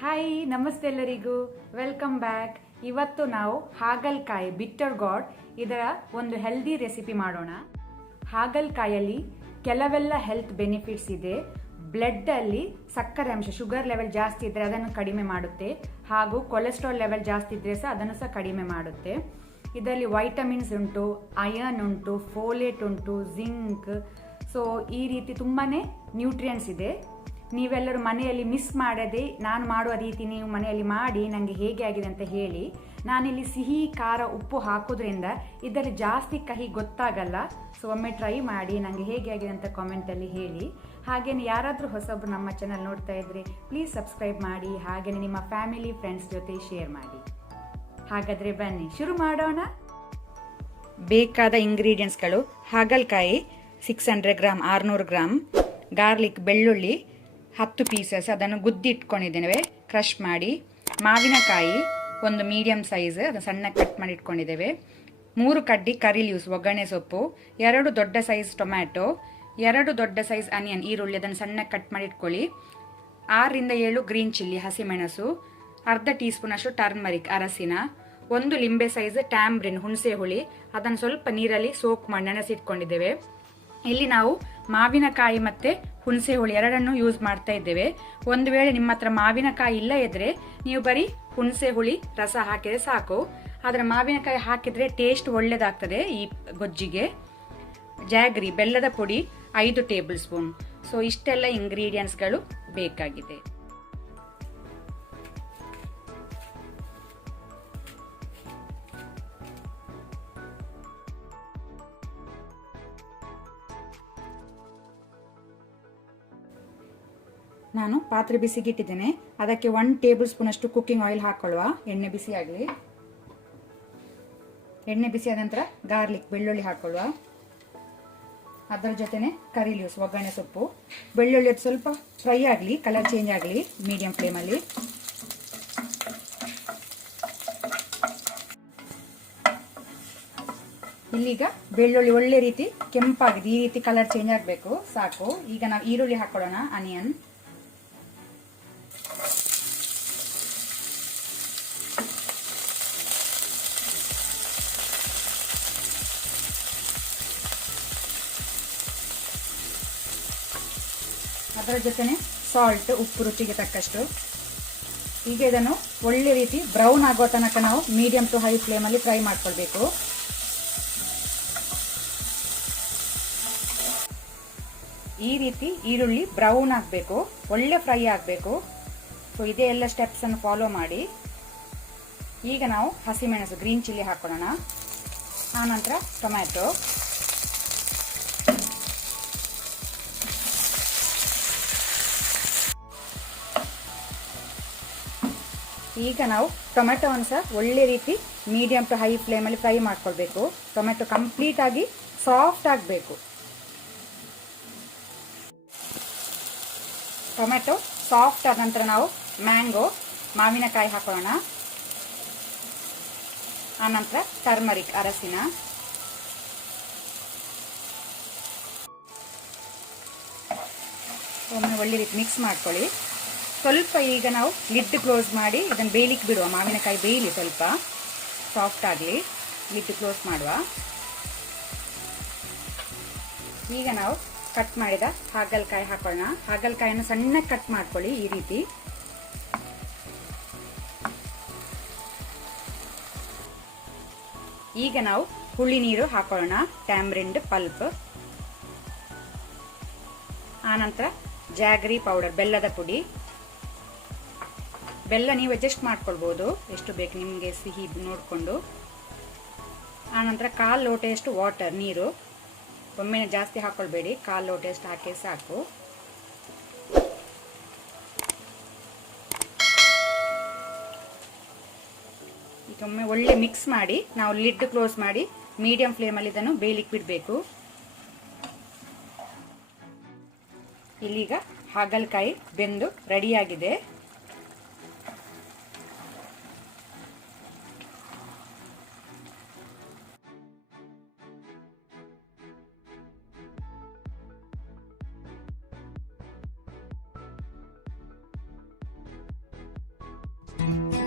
Hi ನಮಸ್ತೆ ಎಲ್ಲರಿಗೂ welcome back. ಇವತ್ತು ನಾವು ಹಾಗಲಕಾಯಿ ಬಿಟ್ಟರ್ ಗಾರ್ಡ್ ಇದರ ಒಂದು ಹೆಲ್ದಿ ರೆಸಿಪಿ ಮಾಡೋಣ. ಹಾಗಲಕಾಯಲ್ಲಿ ಕೆಲವೆಲ್ಲ ಹೆಲ್ತ್ ಬೆನಿಫಿಟ್ಸ್ ಇದೆ. ಬ್ಲಡ್ ಅಲ್ಲಿ ಸಕ್ಕರೆ ಅಂಶ ಶುಗರ್ ಲೆವೆಲ್ ಜಾಸ್ತಿ ಇದ್ದರೆ ಅದನ್ನು ಕಡಿಮೆ ಮಾಡುತ್ತೆ, ಹಾಗೂ ಕೊಲೆಸ್ಟ್ರಾಲ್ ಲೆವೆಲ್ ಜಾಸ್ತಿ ಇದ್ದರೆ ಸಹ ಅದನ್ನು ಸಹ ಕಡಿಮೆ ಮಾಡುತ್ತೆ. ಇದರಲ್ಲಿ ವೈಟಮಿನ್ಸ್ ಉಂಟು, ಐರನ್ ಉಂಟು, ಫೋಲೇಟ್ ಉಂಟು, ಜಿಂಕ್. ಸೊ ಈ ರೀತಿ ತುಂಬಾ ನ್ಯೂಟ್ರಿಯೆಂಟ್ಸ್ ಇದೆ. ನೀವೆಲ್ಲರೂ ಮನೆಯಲ್ಲಿ ಮಿಸ್ ಮಾಡದೆ ನಾನು ಮಾಡುವ ರೀತಿ ನೀವು ಮನೆಯಲ್ಲಿ ಮಾಡಿ ನನಗೆ ಹೇಗೆ ಆಗಿದೆ ಅಂತ ಹೇಳಿ. ನಾನಿಲ್ಲಿ ಸಿಹಿ ಖಾರ ಉಪ್ಪು ಹಾಕೋದ್ರಿಂದ ಇದರಲ್ಲಿ ಜಾಸ್ತಿ ಕಹಿ ಗೊತ್ತಾಗಲ್ಲ. ಸೊ ಒಮ್ಮೆ ಟ್ರೈ ಮಾಡಿ ನನಗೆ ಹೇಗೆ ಆಗಿದೆ ಅಂತ ಕಾಮೆಂಟಲ್ಲಿ ಹೇಳಿ. ಹಾಗೆಯೇ ಯಾರಾದರೂ ಹೊಸಬ್ರು ನಮ್ಮ ಚಾನಲ್ ನೋಡ್ತಾ ಇದ್ದರೆ ಪ್ಲೀಸ್ ಸಬ್ಸ್ಕ್ರೈಬ್ ಮಾಡಿ, ಹಾಗೆಯೇ ನಿಮ್ಮ ಫ್ಯಾಮಿಲಿ ಫ್ರೆಂಡ್ಸ್ ಜೊತೆ ಶೇರ್ ಮಾಡಿ. ಹಾಗಾದರೆ ಬನ್ನಿ ಶುರು ಮಾಡೋಣ. ಬೇಕಾದ ಇಂಗ್ರೀಡಿಯೆಂಟ್ಸ್ಗಳು: ಹಾಗಲಕಾಯಿ 600 ಗ್ರಾಮ್ 600 ಗ್ರಾಮ್, ಗಾರ್ಲಿಕ್ ಬೆಳ್ಳುಳ್ಳಿ 10 ಪೀಸಸ್ ಅದನ್ನು ಗುದ್ದಿ ಇಟ್ಕೊಂಡಿದ್ದೇವೆ ಕ್ರಷ್ ಮಾಡಿ, ಮಾವಿನಕಾಯಿ ಒಂದು ಮೀಡಿಯಂ ಸೈಜ್ ಅದನ್ನು ಸಣ್ಣ ಕಟ್ ಮಾಡಿ ಇಟ್ಕೊಂಡಿದ್ದೇವೆ, 3 ಕಡ್ಡಿ ಕರಿ ಲೀವ್ಸ್ ಒಗ್ಗರಣೆ ಸೊಪ್ಪು, 2 ದೊಡ್ಡ ಸೈಜ್ ಟೊಮ್ಯಾಟೊ, 2 ದೊಡ್ಡ ಸೈಜ್ ಆನಿಯನ್ ಈರುಳ್ಳಿ ಅದನ್ನು ಸಣ್ಣ ಕಟ್ ಮಾಡಿ ಇಟ್ಕೊಳ್ಳಿ, 6 ರಿಂದ 7 ಗ್ರೀನ್ ಚಿಲ್ಲಿ ಹಸಿಮೆಣಸು, ಅರ್ಧ ಟೀ ಸ್ಪೂನ್ ಅಷ್ಟು ಟರ್ಮರಿಕ್ ಅರಸಿನ, 1 ಲಿಂಬೆ ಸೈಜ್ ಟ್ಯಾಮ್ರಿನ್ ಹುಣಸೆ ಹುಳಿ ಅದನ್ನು ಸ್ವಲ್ಪ ನೀರಲ್ಲಿ ಸೋಕ್ ಮಾಡಿ ನೆನೆಸಿಟ್ಕೊಂಡಿದ್ದೇವೆ. ಇಲ್ಲಿ ನಾವು ಮಾವಿನಕಾಯಿ ಮತ್ತೆ ಹುಣಸೆ ಹುಳಿ ಎರಡನ್ನು ಯೂಸ್ ಮಾಡ್ತಾ ಇದ್ದೇವೆ. ಒಂದು ವೇಳೆ ನಿಮ್ಮ ಹತ್ರ ಮಾವಿನಕಾಯಿ ಇಲ್ಲ ಇದ್ರೆ ನೀವು ಬರೀ ಹುಣಸೆ ಹುಳಿ ರಸ ಹಾಕಿದ್ರೆ ಸಾಕು. ಆದರೆ ಮಾವಿನಕಾಯಿ ಹಾಕಿದ್ರೆ ಟೇಸ್ಟ್ ಒಳ್ಳೇದಾಗ್ತದೆ ಈ ಗೊಜ್ಜಿಗೆ. ಜಾಗ್ರಿ ಬೆಲ್ಲದ ಪುಡಿ 5 ಟೇಬಲ್ ಸ್ಪೂನ್. ಸೊ ಇಷ್ಟೆಲ್ಲ ಇಂಗ್ರೀಡಿಯೆಂಟ್ಸ್ಗಳು ಬೇಕಾಗಿದೆ. ನಾನು ಪಾತ್ರೆ ಬಿಸಿಗಿಟ್ಟಿದ್ದೇನೆ. ಅದಕ್ಕೆ 1 ಟೇಬಲ್ ಸ್ಪೂನ್ ಅಷ್ಟು ಕುಕ್ಕಿಂಗ್ ಆಯಿಲ್ ಹಾಕೊಳ್ಳುವ. ಎಣ್ಣೆ ಬಿಸಿ ಆಗಲಿ. ಎಣ್ಣೆ ಬಿಸಿ ಆದ ನಂತರ ಗಾರ್ಲಿಕ್ ಬೆಳ್ಳುಳ್ಳಿ ಹಾಕೊಳ್ಳುವ. ಅದರ ಜೊತೆನೆ ಕರಿ ಲೀವ್ಸ್ ಒಗ್ಗರಣೆ ಸೊಪ್ಪು. ಬೆಳ್ಳುಳ್ಳಿ ಸ್ವಲ್ಪ ಫ್ರೈ ಆಗಲಿ, ಕಲರ್ ಚೇಂಜ್ ಆಗಲಿ ಮೀಡಿಯಂ ಫ್ಲೇಮಲ್ಲಿ. ಇಲ್ಲೀಗ ಬೆಳ್ಳುಳ್ಳಿ ಒಳ್ಳೆ ರೀತಿ ಕೆಂಪಾಗಿದೆ, ಈ ರೀತಿ ಕಲರ್ ಚೇಂಜ್ ಆಗಬೇಕು ಸಾಕು. ಈಗ ನಾವು ಈರುಳ್ಳಿ ಹಾಕೊಳ್ಳೋಣ. ಆನಿಯನ್ ಅದರ ಜೊತೆನೆ ಸಾಲ್ಟ್ ಉಪ್ಪು ರುಚಿಗೆ ತಕ್ಕಷ್ಟು. ಈಗ ಇದನ್ನು ಒಳ್ಳೆ ರೀತಿ ಬ್ರೌನ್ ಆಗೋ ತನಕ ನಾವು ಮೀಡಿಯಂ ಟು ಹೈ ಫ್ಲೇಮಲ್ಲಿ ಫ್ರೈ ಮಾಡ್ಕೊಳ್ಬೇಕು. ಈ ರೀತಿ ಈರುಳ್ಳಿ ಬ್ರೌನ್ ಆಗಬೇಕು, ಒಳ್ಳೆ ಫ್ರೈ ಆಗಬೇಕು. ಸೊ ಇದೇ ಎಲ್ಲ ಸ್ಟೆಪ್ಸ್ ಅನ್ನು ಫಾಲೋ ಮಾಡಿ. ಈಗ ನಾವು ಹಸಿಮೆಣಸು ಗ್ರೀನ್ ಚಿಲ್ಲಿ ಹಾಕೊಳ್ಳೋಣ. ಆನಂತರ ಟೊಮ್ಯಾಟೊ, ಈಗ ನಾವು ಟೊಮೆಟೊವನ್ನು ಸಹ ಒಳ್ಳೆ ರೀತಿ ಮೀಡಿಯಂ ಟು ಹೈ ಫ್ಲೇಮಲ್ಲಿ ಫ್ರೈ ಮಾಡ್ಕೊಳ್ಬೇಕು. ಟೊಮೆಟೊ ಕಂಪ್ಲೀಟ್ ಆಗಿ ಸಾಫ್ಟ್ ಆಗಬೇಕು. ಟೊಮೆಟೊ ಸಾಫ್ಟ್ ಆದ ನಂತರ ನಾವು ಮಾವಿನಕಾಯಿ ಹಾಕೊಳ್ಳೋಣ. ಆನಂತರ ಟರ್ಮರಿಕ್ ಅರಸಿನ, ಒಮ್ಮೆ ಒಳ್ಳೆ ರೀತಿ ಮಿಕ್ಸ್ ಮಾಡ್ಕೊಳ್ಳಿ. ಸ್ವಲ್ಪ ಈಗ ನಾವು ಲಿಡ್ ಕ್ಲೋಸ್ ಮಾಡಿ ಇದನ್ನು ಬೇಯಲಿಕ್ಕೆ ಬಿಡುವ. ಮಾವಿನಕಾಯಿ ಬೇಯಲಿ, ಸ್ವಲ್ಪ ಸಾಫ್ಟ್ ಆಗಲಿ. ಲಿಡ್ ಕ್ಲೋಸ್ ಮಾಡುವ. ಈಗ ನಾವು ಕಟ್ ಮಾಡಿದ ಹಾಗಲಕಾಯಿ ಹಾಕೊಳ್ಳೋಣ. ಹಾಗಲಕಾಯಿಯನ್ನು ಸಣ್ಣ ಕಟ್ ಮಾಡ್ಕೊಳ್ಳಿ ಈ ರೀತಿ. ಈಗ ನಾವು ಹುಳಿ ನೀರು ಹಾಕೊಳ್ಳೋಣ, ಟ್ಯಾಮ್ರಿಂಡ್ ಪಲ್ಪ್. ಆನಂತರ ಜಾಗರಿ ಪೌಡರ್ ಬೆಲ್ಲದ ಪುಡಿ. ಬೆಲ್ಲ ನೀವು ಅಡ್ಜಸ್ಟ್ ಮಾಡ್ಕೊಳ್ಬೋದು, ಎಷ್ಟು ಬೇಕು ನಿಮಗೆ ಸಿಹಿ ನೋಡಿಕೊಂಡು. ಆನಂತರ 1/4 ಲೋಟೆಯಷ್ಟು ವಾಟರ್ ನೀರು. ಒಮ್ಮೆ ಜಾಸ್ತಿ ಹಾಕೊಳ್ಬೇಡಿ, 1/4 ಲೋಟೆಯಷ್ಟು ಹಾಕಿ ಸಾಕು. ಈಗ ಒಮ್ಮೆ ಒಳ್ಳೆ ಮಿಕ್ಸ್ ಮಾಡಿ ನಾವು ಲಿಡ್ ಕ್ಲೋಸ್ ಮಾಡಿ ಮೀಡಿಯಂ ಫ್ಲೇಮಲ್ಲಿ ಇದನ್ನು ಬೇಯಲಿಕ್ಕೆ ಬಿಡಬೇಕು. ಇಲ್ಲೀಗ ಹಾಗಲಕಾಯಿ ಬೆಂದು ರೆಡಿಯಾಗಿದೆ. ಬಾಯ್.